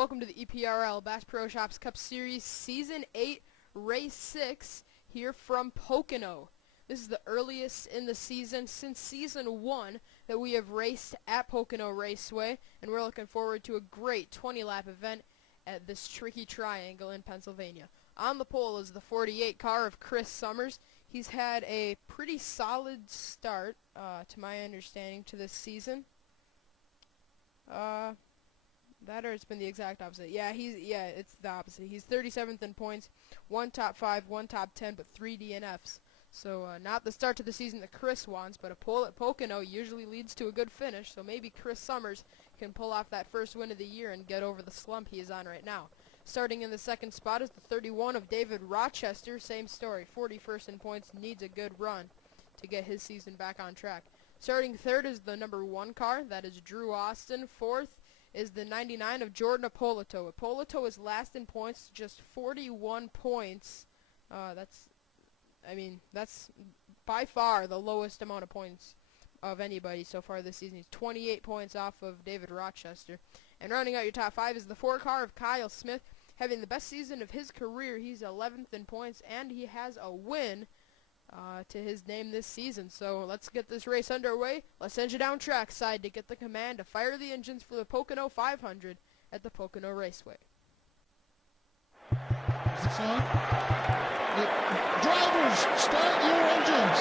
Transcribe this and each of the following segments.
Welcome to the EPRL Bass Pro Shops Cup Series Season 8 Race 6 here from Pocono. This is the earliest in the season since Season 1 that we have raced at Pocono Raceway, and we're looking forward to a great 20-lap event at this tricky triangle in Pennsylvania. On the pole is the 48 car of Chris Summers. He's had a pretty solid start, to my understanding, to this season. That or it's been the exact opposite. Yeah, it's the opposite. He's 37th in points, 1 top 5, 1 top 10, but 3 DNFs. So not the start to the season that Chris wants, but a pole at Pocono usually leads to a good finish, so maybe Chris Summers can pull off that first win of the year and get over the slump he is on right now. Starting in the second spot is the 31 of David Rochester. Same story, 41st in points, needs a good run to get his season back on track. Starting third is the number 1 car, that is Drew Austin. Fourth is the 99 of Jordan Ippolito. Ippolito is last in points, just 41 points. That's by far the lowest amount of points of anybody so far this season. He's 28 points off of David Rochester. And rounding out your top 5 is the 4 car of Kyle Smith, having the best season of his career. He's 11th in points, and he has a win to his name this season. So let's get this race underway. Let's send you down trackside to get the command to fire the engines for the Pocono 500 at the Pocono Raceway. Drivers, start your engines.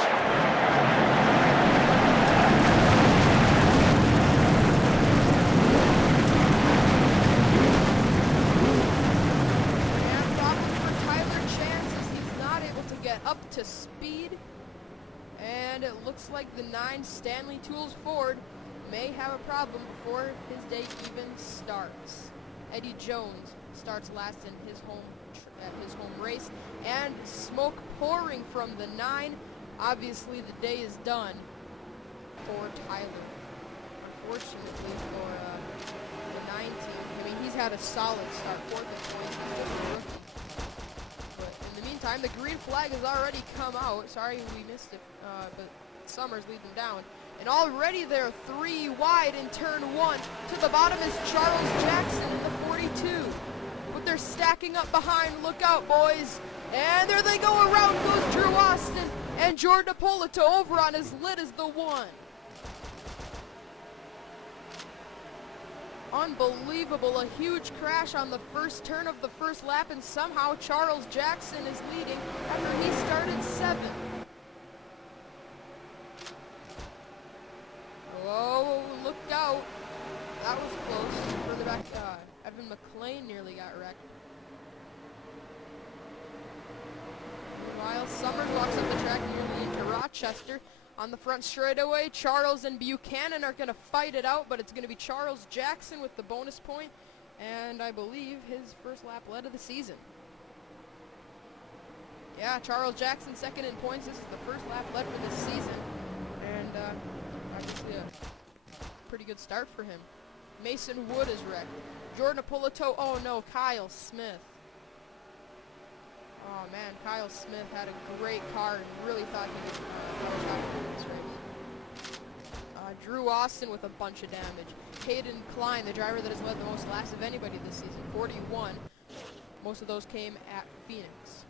Up to speed, and it looks like the 9 Stanley Tools Ford may have a problem before his day even starts. Eddie Jones starts last in his home race, and smoke pouring from the 9. Obviously the day is done for Tyler. Unfortunately for the 9 team, I mean, he's had a solid start, 4th in points. In the meantime, the green flag has already come out. Sorry we missed it, but Summers lead them down. And already they're 3 wide in turn 1. To the bottom is Charles Jackson in the 42. But they're stacking up behind. Look out, boys. And there they go. Around goes Drew Austin. And Jordan Ippolito over on his lid is the 1. Unbelievable, a huge crash on the first turn of the first lap, and somehow Charles Jackson is leading after he started 7th. Whoa, look out. That was close. Further back, Evan McLean nearly got wrecked. Meanwhile, Summers walks up the track nearly into Rochester. On the front straightaway, Charles and Buchanan are going to fight it out, but it's going to be Charles Jackson with the bonus point, and I believe his first lap lead of the season. Yeah, Charles Jackson 2nd in points. This is the first lap lead for this season, and obviously a pretty good start for him. Mason Wood is wrecked. Jordan Ippolito, oh no, Kyle Smith. Oh man, Kyle Smith had a great car and really thought he could win this race. Drew Austin with a bunch of damage. Hayden Klein, the driver that has led the most laps of anybody this season, 41. Most of those came at Phoenix.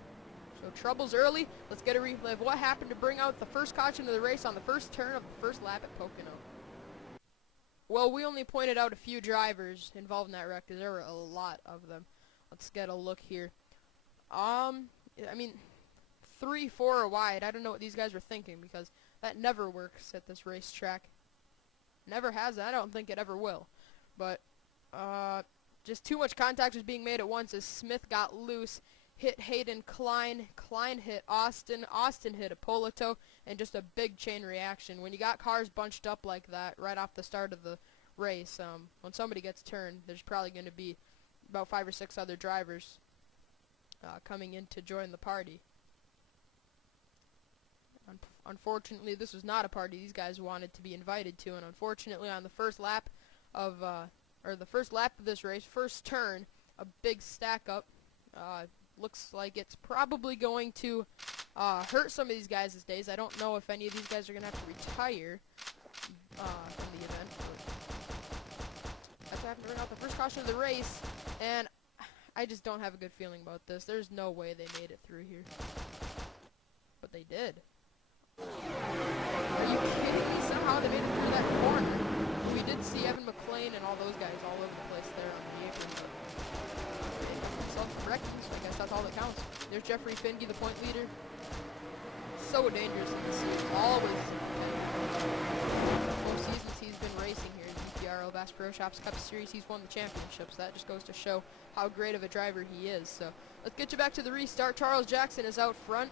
So troubles early. Let's get a replay of what happened to bring out the first caution of the race on the first turn of the first lap at Pocono. Well, we only pointed out a few drivers involved in that wreck because there were a lot of them. Let's get a look here. I mean, 3, 4 wide. I don't know what these guys were thinking, because that never works at this racetrack. Never has. I don't think it ever will. But just too much contact was being made at once as Smith got loose, hit Hayden Klein, Klein hit Austin, Austin hit Ippolito, and just a big chain reaction. When you got cars bunched up like that right off the start of the race, when somebody gets turned, there's probably going to be about 5 or 6 other drivers coming in to join the party. Unfortunately, this was not a party these guys wanted to be invited to, and unfortunately, on the first lap of this race, first turn, a big stack up. Looks like it's probably going to hurt some of these guys these days. I don't know if any of these guys are going to have to retire from the event. But that's happened to bring out the first caution of the race. And I just don't have a good feeling about this. There's no way they made it through here. But they did. Are you kidding me? Somehow they made it through that corner. We did see Evan McLean and all those guys all over the place there on the apron. Self-correcting, so I guess that's all that counts. There's Jeffrey Finge, the point leader. So dangerous in the season. Always. Most seasons he's been racing here in the EPRL Bass Pro Shops Cup Series. He's won the championships. That just goes to show how great of a driver he is. So let's get you back to the restart. Charles Jackson is out front.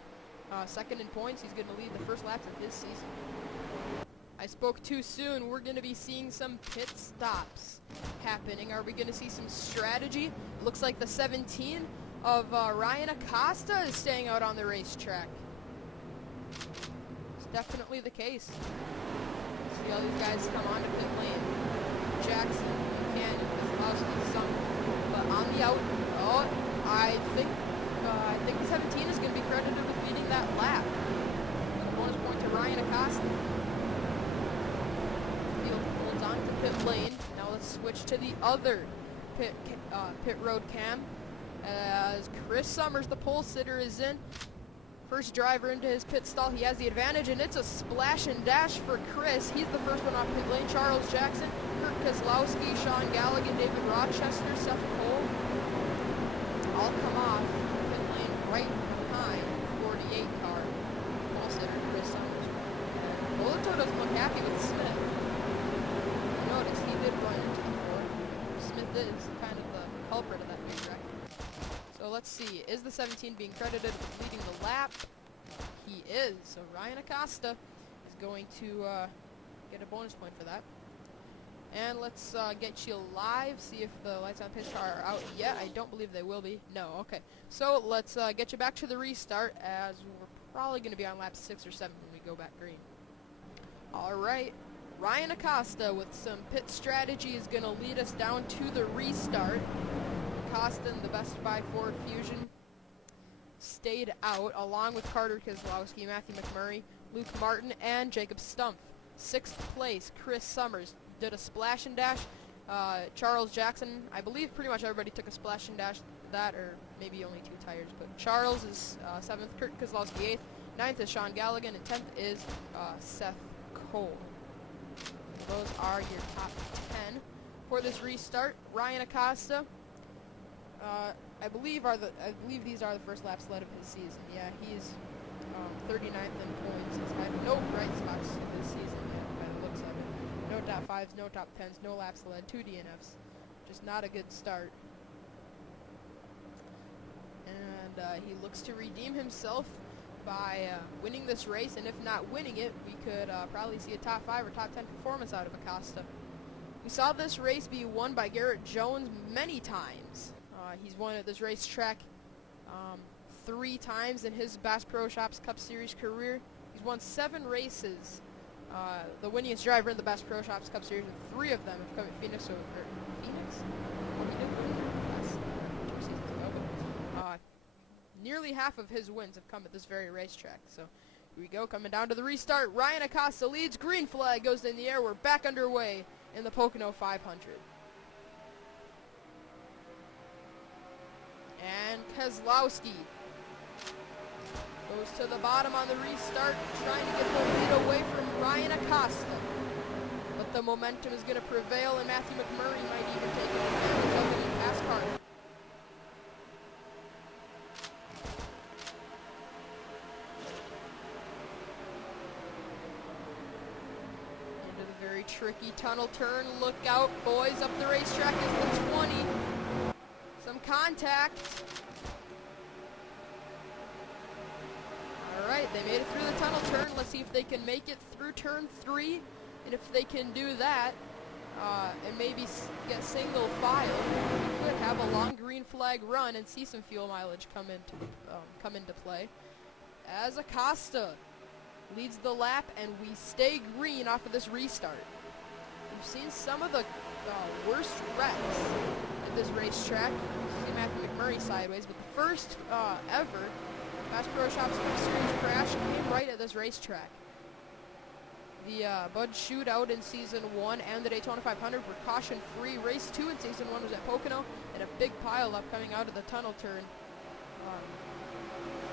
Second in points. He's going to lead the first laps of his season. I spoke too soon. We're going to be seeing some pit stops happening. Are we going to see some strategy? Looks like the 17 of Ryan Acosta is staying out on the racetrack. It's definitely the case. See all these guys come onto pit lane. Jackson, Canyon, Kozlowski, Sunk. But on the out, I think the 17 is going to be credited with leading that lap. A bonus point to Ryan Acosta. Field holds on to pit lane. Now let's switch to the other pit road cam. As Chris Summers, the pole sitter, is in. First driver into his pit stall. He has the advantage, and it's a splash and dash for Chris. He's the first one off pit lane. Charles Jackson, Kurt Kozlowski, Sean Galligan, David Rochester, Seth Cole all come off pit lane right behind the 48 car. Pole sitter Chris Summers. Bolato doesn't look happy with Smith. Notice he did run into the floor. Smith is kind of the culprit of that big wreck. So let's see, is the 17 being credited with leading the lap? He is. So Ryan Acosta is going to get a bonus point for that. And let's get you live, see if the lights on pitch are out yet. I don't believe they will be. No, okay. So let's get you back to the restart, as we're probably going to be on lap 6 or 7 when we go back green. Alright, Ryan Acosta with some pit strategy is going to lead us down to the restart. Acosta and the Best Buy Ford Fusion stayed out, along with Carter Kozlowski, Matthew McMurray, Luke Martin, and Jacob Stumpf. 6th place, Chris Summers did a splash and dash. Charles Jackson, I believe pretty much everybody took a splash and dash that, or maybe only 2 tires, but Charles is 7th, Kurt Kozlowski 8th, 9th is Sean Galligan, and 10th is Seth Cole. Those are your top 10 for this restart. Ryan Acosta, I believe these are the first laps led of his season. Yeah, he's 39th in points. He's had no bright spots this season yet, by the looks of it. No top 5s, no top 10s, no laps led, 2 DNFs. Just not a good start. And he looks to redeem himself by winning this race, and if not winning it, we could probably see a top 5 or top 10 performance out of Acosta. We saw this race be won by Garrett Jones many times. He's won at this racetrack 3 times in his Bass Pro Shops Cup Series career. He's won 7 races. The winningest driver in the Bass Pro Shops Cup Series, and 3 of them have come at Phoenix. Phoenix? Well, he did win last 2 seasons ago, but nearly half of his wins have come at this very racetrack. So here we go, coming down to the restart. Ryan Acosta leads. Green flag goes in the air. We're back underway in the Pocono 500. And Kozlowski goes to the bottom on the restart, trying to get the lead away from Ryan Acosta. But the momentum is going to prevail, and Matthew McMurray might even take advantage of it and pass Carter. Into the very tricky tunnel turn. Look out, boys, up the racetrack is the 20. Some contact. Alright, they made it through the tunnel turn. Let's see if they can make it through turn 3. And if they can do that, and maybe get single file, we could have a long green flag run and see some fuel mileage come into play. As Acosta leads the lap, and we stay green off of this restart. We've seen some of the worst wrecks at this racetrack. You see Matthew McMurray sideways, but the first ever Bass Pro Shops Cup Series crash came right at this racetrack. The Bud Shootout in Season 1 and the Daytona 500 were caution-free. Race 2 in Season 1 was at Pocono, and a big pileup coming out of the tunnel turn.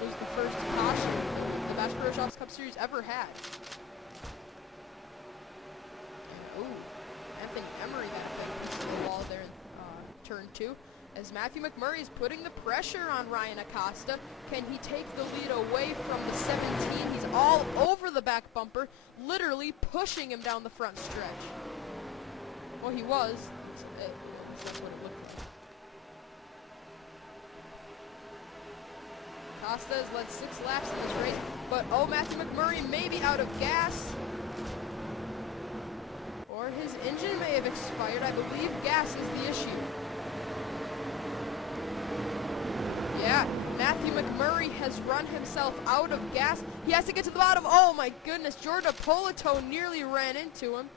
It was the first caution the Bash Pro Shops Cup Series ever had. And, ooh, Anthony Emery got a big piece of the wall there in turn 2. As Matthew McMurray is putting the pressure on Ryan Acosta. Can he take the lead away from the 17? He's all over the back bumper, literally pushing him down the front stretch. Well, he was. That's what it looked like. Acosta has led 6 laps in this race, but oh, Matthew McMurray may be out of gas. Or his engine may have expired. I believe gas is the issue. Yeah, Matthew McMurray has run himself out of gas. He has to get to the bottom. Oh my goodness, Jordan Polito nearly ran into him.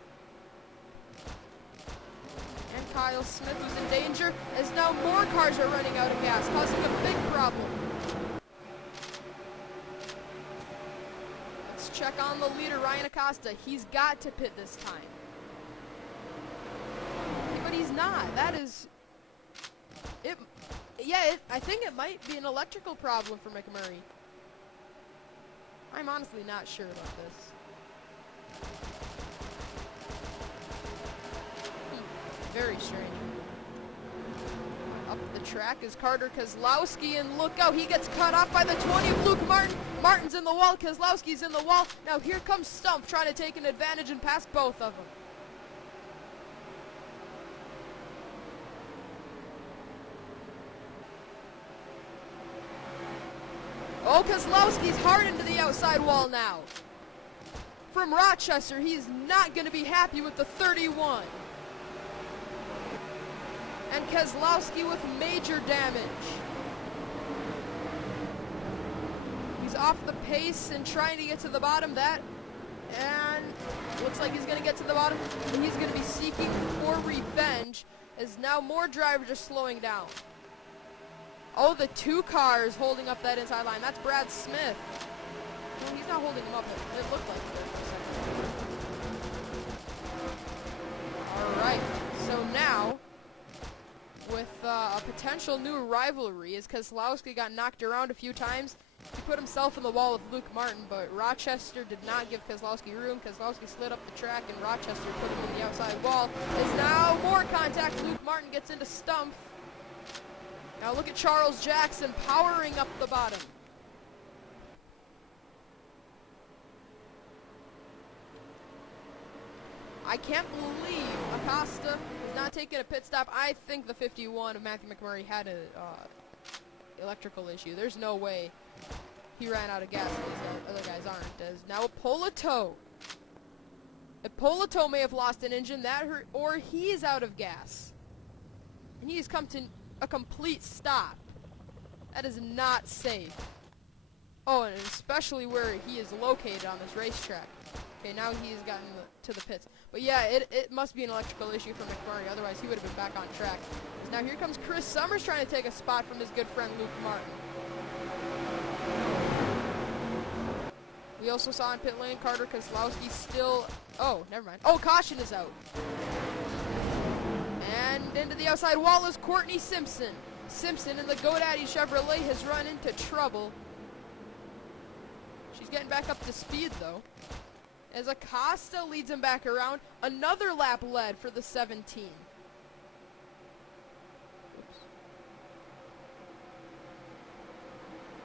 And Kyle Smith was in danger as now more cars are running out of gas, causing a big problem. Let's check on the leader, Ryan Acosta. He's got to pit this time. But he's not. That is... I think it might be an electrical problem for McMurray. I'm honestly not sure about this. Very strange. Up the track is Carter Keselowski, and look out, he gets cut off by the 20 of Luke Martin. Martin's in the wall, Keselowski's in the wall. Now here comes Stumpf trying to take an advantage and pass both of them. Oh, Keselowski's hard into the outside wall now. From Rochester, he's not going to be happy with the 31. And Keselowski with major damage. He's off the pace and trying to get to the bottom. And looks like he's going to get to the bottom. And he's going to be seeking for revenge as now more drivers are slowing down. Oh, the 2 cars holding up that inside line. That's Brad Smith. No, he's not holding him up. It looked like it for a second. All right. So now, with a potential new rivalry, as Keselowski got knocked around a few times, he put himself in the wall with Luke Martin, but Rochester did not give Keselowski room. Keselowski slid up the track, and Rochester put him in the outside wall. There's now more contact. Luke Martin gets into Stumpf. Now look at Charles Jackson powering up the bottom. I can't believe Acosta is not taking a pit stop. I think the 51 of Matthew McMurray had an electrical issue. There's no way he ran out of gas and these other guys aren't. As now Polito. Polito may have lost an engine, or he's out of gas. And he's come to a complete stop. That is not safe. Oh, and especially where he is located on this racetrack. Okay, now he's gotten to the pits. But yeah, it must be an electrical issue for McMurray, otherwise he would have been back on track. Now here comes Chris Summers trying to take a spot from his good friend Luke Martin. We also saw in pit lane Carter Keselowski still... Oh, never mind. Oh, caution is out. And into the outside wall is Courtney Simpson. Simpson in the GoDaddy Chevrolet has run into trouble. She's getting back up to speed, though. As Acosta leads him back around. Another lap led for the 17. Oops.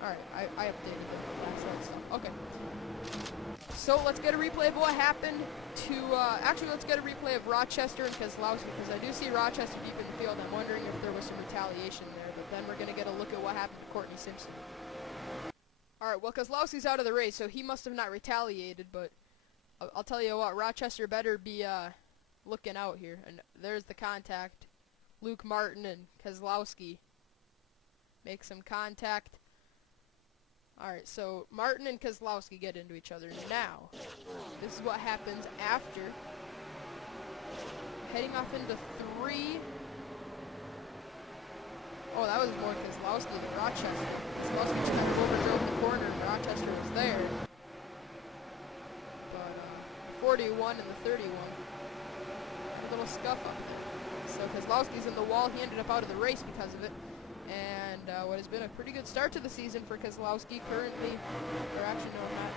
Alright, I updated the last slide stuff. Okay. So let's get a replay of what happened to, actually let's get a replay of Rochester and Keselowski, because I do see Rochester deep in the field. I'm wondering if there was some retaliation there, but then we're going to get a look at what happened to Courtney Simpson. Alright, well, Keselowski's out of the race, so he must have not retaliated, but I'll tell you what, Rochester better be looking out here. And there's the contact. Luke Martin and Keselowski make some contact. Alright, so Martin and Keselowski get into each other. Now, this is what happens after. Heading off into 3. Oh, that was more Keselowski than Rochester. Keselowski just kind of overdrove the corner and Rochester was there. But 41 and the 31. A little scuff up there. So Keselowski's in the wall. He ended up out of the race because of it. And what has been a pretty good start to the season for Keselowski currently, or actually no, not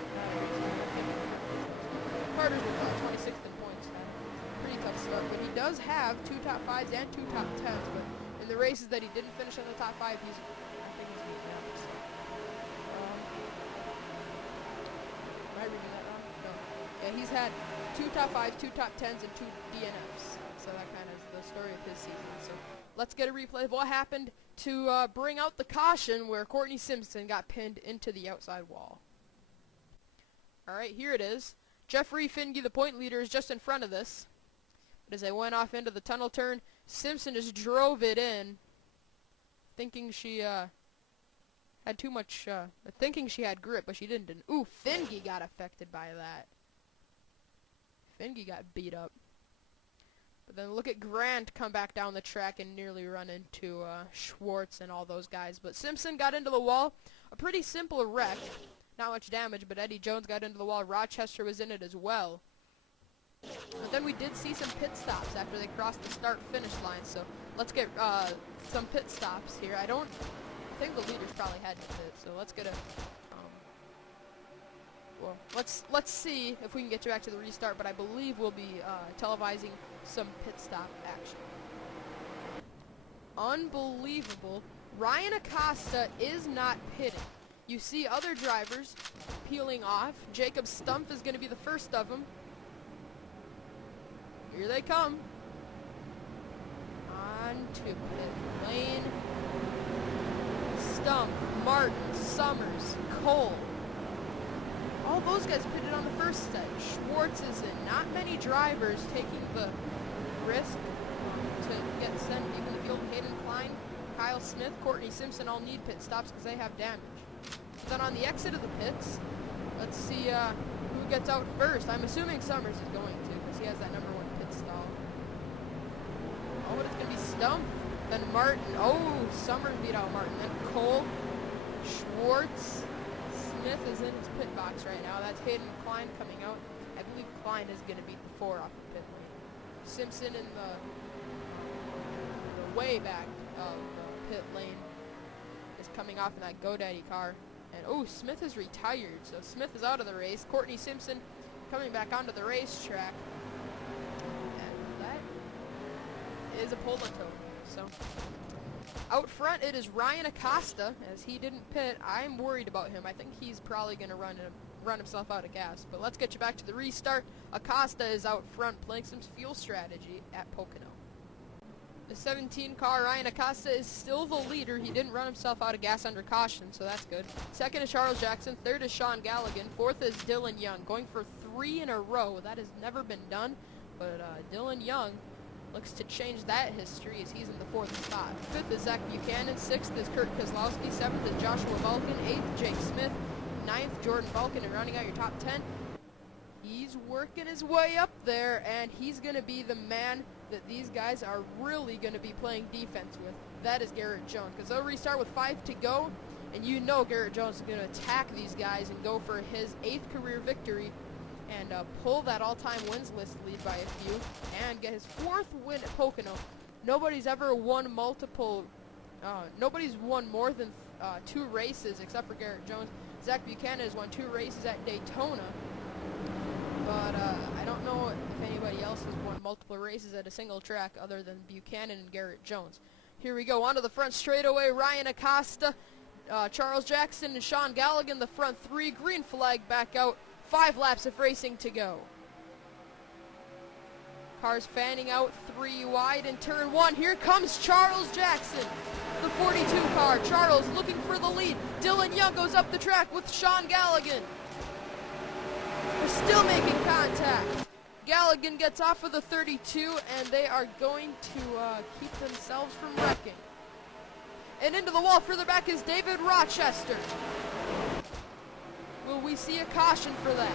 Carter's with 26th in points. Pretty tough start, but he does have 2 top 5s and 2 top 10s. But in the races that he didn't finish in the top 5, I think he's beaten out. So. Am I reading that wrong? No. Yeah, he's had 2 top 5s, 2 top 10s, and 2 DNFs. So that kind of is the story of his season. So let's get a replay of what happened to bring out the caution where Courtney Simpson got pinned into the outside wall. All right, here it is. Jeffrey Finge, the point leader, is just in front of this. But as they went off into the tunnel turn, Simpson just drove it in, thinking she had too much, thinking she had grip, but she didn't. Ooh, Finge got affected by that. Finge got beat up. But then look at Grant come back down the track and nearly run into Schwartz and all those guys. But Simpson got into the wall. A pretty simple wreck. Not much damage, but Eddie Jones got into the wall. Rochester was in it as well. But then we did see some pit stops after they crossed the start-finish line. So let's get some pit stops here. I think the leaders probably had to pit. So let's get a... well, let's see if we can get you back to the restart. But I believe we'll be televising some pit stop action. Unbelievable. Ryan Acosta is not pitting. You see other drivers peeling off. Jacob Stumpf is going to be the first of them. Here they come. On to pit lane. Stumpf, Martin, Summers, Cole. All those guys pitted on the first set. Schwartz is in. Not many drivers taking the risk to get sent deep in the field. Hayden Klein, Kyle Smith, Courtney Simpson all need pit stops because they have damage. But then on the exit of the pits, let's see who gets out first. I'm assuming Summers is going to because he has that #1 pit stall. Oh, but it's going to be Stumpf. Then Martin. Oh, Summers beat out Martin. Then Cole, Schwartz. Smith is in his pit box right now. That's Hayden Klein coming out. I believe Klein is going to beat the 4 off the pit lane. Simpson in the way back of the pit lane is coming off in that GoDaddy car. And oh, Smith is retired, so Smith is out of the race. Courtney Simpson coming back onto the racetrack. And that is a pole total. So out front it is Ryan Acosta, as he didn't pit. I'm worried about him. I think he's probably going to run himself out of gas. But let's get you back to the restart. Acosta is out front playing some fuel strategy at Pocono. The 17 car, Ryan Acosta, is still the leader. He didn't run himself out of gas under caution, so that's good. Second is Charles Jackson. Third is Sean Galligan. Fourth is Dylan Young, going for 3 in a row. That has never been done, but Dylan Young looks to change that history as he's in the 4th spot. 5th is Zach Buchanan. 6th is Kurt Keselowski. 7th is Joshua Vulcan. 8th, Jake Smith. 9th, Jordan Vulcan. And rounding out your top 10, he's working his way up there, and he's going to be the man that these guys are really going to be playing defense with. That is Garrett Jones, because they'll restart with 5 to go, and you know Garrett Jones is going to attack these guys and go for his 8th career victory and pull that all-time wins list lead by a few and get his 4th win at Pocono. Nobody's ever won nobody's won more than 2 races except for Garrett Jones. Zach Buchanan has won 2 races at Daytona. But I don't know if anybody else has won multiple races at a single track other than Buchanan and Garrett Jones. Here we go, onto the front straightaway. Ryan Acosta, Charles Jackson, and Sean Galligan, the front 3. Green flag back out. 5 laps of racing to go. Cars fanning out 3 wide in turn 1. Here comes Charles Jackson, the 42 car. Charles looking for the lead. Dylan Young goes up the track with Sean Galligan. They're still making contact. Galligan gets off of the 32, and they are going to keep themselves from wrecking. And into the wall further back is David Rochester. Will we see a caution for that?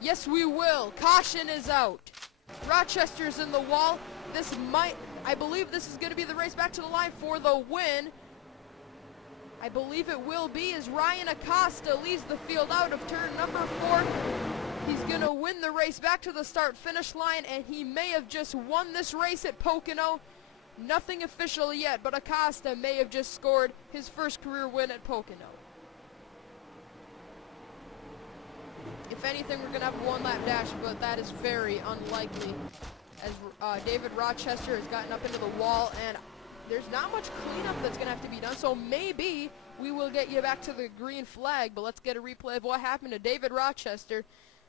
Yes, we will. Caution is out. Rochester's in the wall. I believe this is going to be the race back to the line for the win. I believe it will be as Ryan Acosta leads the field out of turn number 4. He's going to win the race back to the start-finish line, and he may have just won this race at Pocono. Nothing official yet, but Acosta may have just scored his first career win at Pocono. If anything, we're going to have a one-lap dash, but that is very unlikely, as David Rochester has gotten up into the wall, and there's not much cleanup that's going to have to be done, so maybe we will get you back to the green flag, but let's get a replay of what happened to David Rochester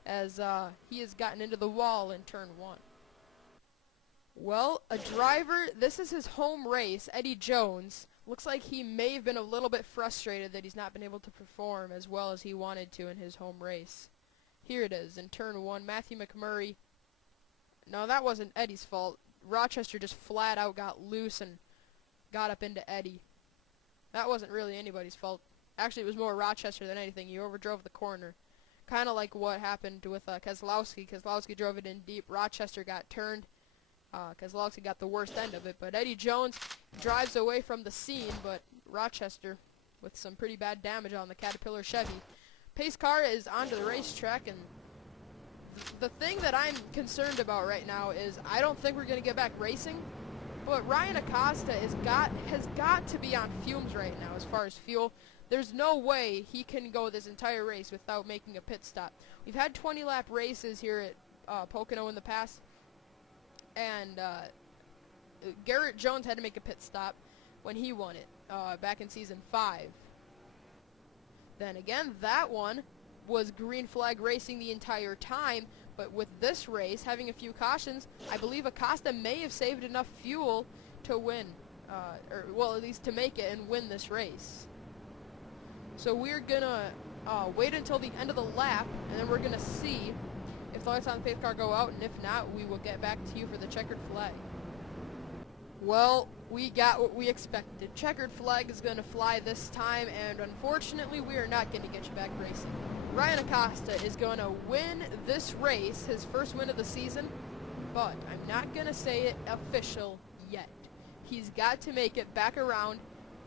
as he has gotten into the wall in turn 1. Well, a driver, this is his home race, Eddie Jones. Looks like he may have been a little bit frustrated that he's not been able to perform as well as he wanted to in his home race. Here it is, in turn 1, Matthew McMurray. No, that wasn't Eddie's fault. Rochester just flat out got loose and got up into Eddie. That wasn't really anybody's fault. Actually, it was more Rochester than anything. He overdrove the corner. Kind of like what happened with Keselowski. Keselowski drove it in deep. Rochester got turned. Keselowski got the worst end of it. But Eddie Jones drives away from the scene, but Rochester with some pretty bad damage on the Caterpillar Chevy. Pace car is onto the racetrack, and the thing that I'm concerned about right now is I don't think we're going to get back racing, but Ryan Acosta has got to be on fumes right now as far as fuel. There's no way he can go this entire race without making a pit stop. We've had 20-lap races here at Pocono in the past, and Garrett Jones had to make a pit stop when he won it back in Season 5. Then again, that one was green flag racing the entire time, but with this race, having a few cautions, I believe Acosta may have saved enough fuel to win, or well, at least to make it and win this race. So we're gonna wait until the end of the lap, and then we're gonna see if the lights on the pace car go out, and if not, we will get back to you for the checkered flag. Well, we got what we expected. Checkered flag is going to fly this time, and unfortunately, we are not going to get you back racing. Ryan Acosta is going to win this race, his first win of the season, but I'm not going to say it official yet. He's got to make it back around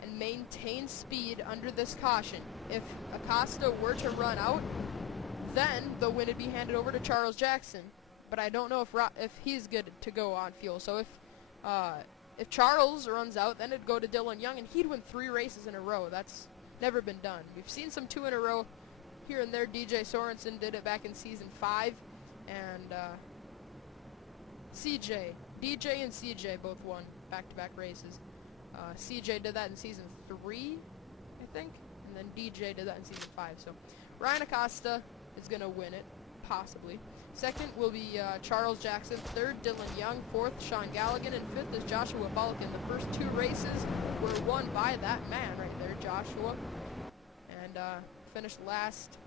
and maintain speed under this caution. If Acosta were to run out, then the win would be handed over to Charles Jackson, but I don't know if he's good to go on fuel. So if Charles runs out, then it'd go to Dylan Young, and he'd win 3 races in a row. That's never been done. We've seen some 2 in a row here and there. DJ Sorensen did it back in Season 5, and DJ and CJ both won back-to-back races. CJ did that in Season 3, I think, and then DJ did that in Season 5. So Ryan Acosta is going to win it, possibly. Second will be Charles Jackson. Third, Dylan Young. Fourth, Sean Galligan. And fifth is Joshua Balkin. The first 2 races were won by that man right there, Joshua. And finished last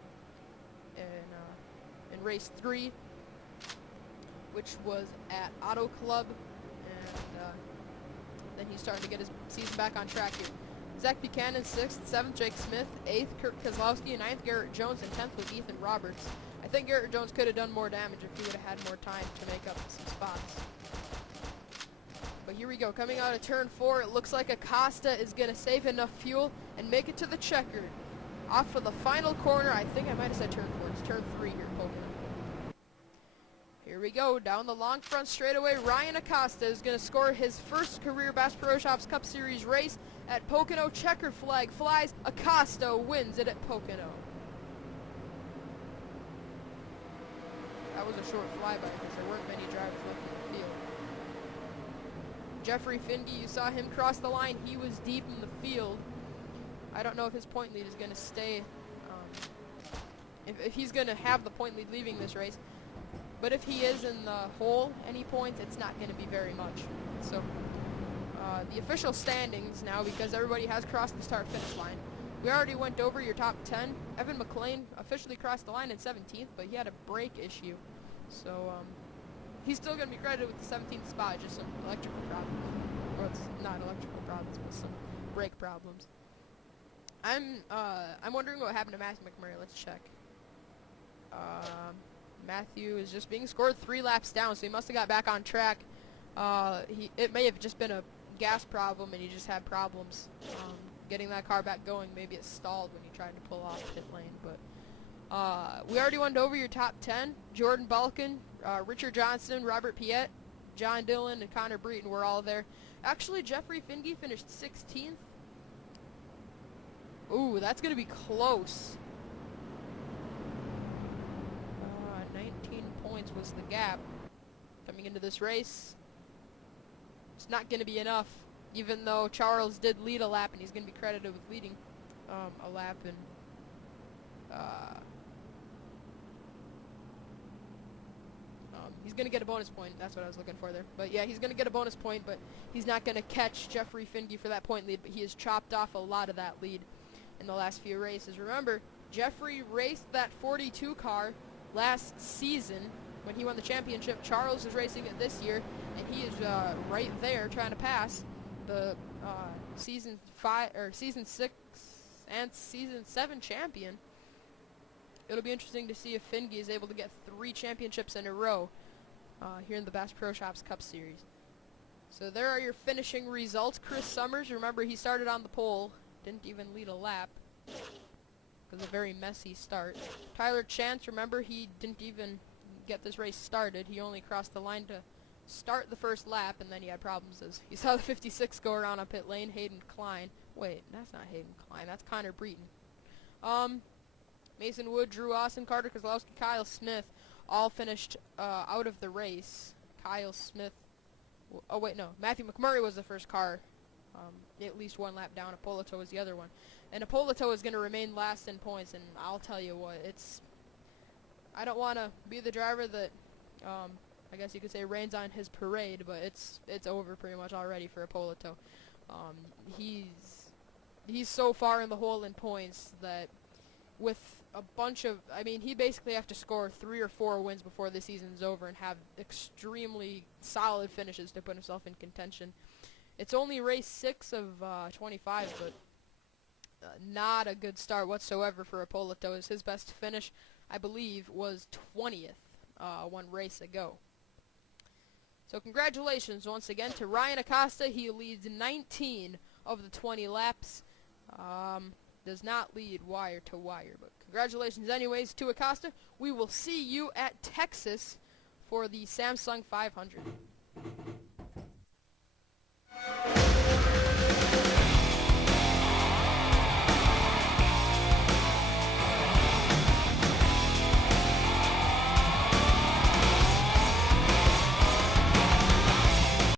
in race 3, which was at Auto Club. And then he's starting to get his season back on track here. Zach Buchanan, 6th. 7th, Jake Smith. 8th, Kurt Keselowski. 9th, Garrett Jones. And 10th was Ethan Roberts. I think Garrett Jones could have done more damage if he would have had more time to make up some spots. But here we go. Coming out of turn 4, it looks like Acosta is going to save enough fuel and make it to the checkered. Off for the final corner. I think I might have said turn 4. It's turn 3 here at Pocono. Here we go. Down the long front straightaway, Ryan Acosta is going to score his first career Bass Pro Shops Cup Series race at Pocono. Checkered flag flies. Acosta wins it at Pocono. That was a short flyby because there weren't many drivers left in the field. Jeffrey Findy, you saw him cross the line. He was deep in the field. I don't know if his point lead is going to stay, if he's going to have the point lead leaving this race. But if he is in the hole any points, it's not going to be very much. So the official standings now, because everybody has crossed the start-finish line. We already went over your top 10. Evan McLean officially crossed the line in 17th, but he had a brake issue. So he's still going to be credited with the 17th spot, just some electrical problems. Well, it's not electrical problems, but some brake problems. I'm wondering what happened to Matthew McMurray. Let's check. Matthew is just being scored 3 laps down, so he must have got back on track. It may have just been a gas problem, and he just had problems getting that car back going. Maybe it stalled when he tried to pull off pit lane, but We already went over your top 10. Jordan Balkin, Richard Johnston, Robert Piet, John Dillon, and Connor Breton were all there. Actually, Jeffrey Finge finished 16th. Ooh, that's going to be close. 19 points was the gap coming into this race. It's not going to be enough, even though Charles did lead a lap, and he's going to be credited with leading a lap. And he's going to get a bonus point. That's what I was looking for there. But yeah, he's going to get a bonus point, but he's not going to catch Jeffrey Finge for that point lead, but he has chopped off a lot of that lead in the last few races. Remember, Jeffrey raced that 42 car last season when he won the championship. Charles is racing it this year, and he is right there trying to pass the season 6 and season 7 champion. It'll be interesting to see if Finge is able to get 3 championships in a row here in the Bass Pro Shops Cup Series. So there are your finishing results. Chris Summers, remember, he started on the pole, didn't even lead a lap. It was a very messy start. Tyler Chance, remember, he didn't even get this race started. He only crossed the line to start the first lap, and then he had problems as he saw the 56 go around on pit lane. Hayden Klein. Wait, that's not Hayden Klein. That's Connor Breton. Mason Wood, Drew Austin, Carter Kozlowski, Kyle Smith all finished out of the race. Kyle Smith. Oh, wait, no. Matthew McMurray was the first car. At least one lap down. Ippolito was the other one. And Ippolito is going to remain last in points, and I'll tell you what, I don't want to be the driver that, I guess you could say, rains on his parade, but it's over pretty much already for Ippolito. He's so far in the hole in points that with a bunch of, he basically have to score 3 or 4 wins before the season's over and have extremely solid finishes to put himself in contention. It's only race 6 of 25, but not a good start whatsoever for Ippolito, as his best finish, I believe, was 20th one race ago. So congratulations once again to Ryan Acosta. He leads 19 of the 20 laps. Does not lead wire to wire, but congratulations anyways to Acosta. We will see you at Texas for the Samsung 500.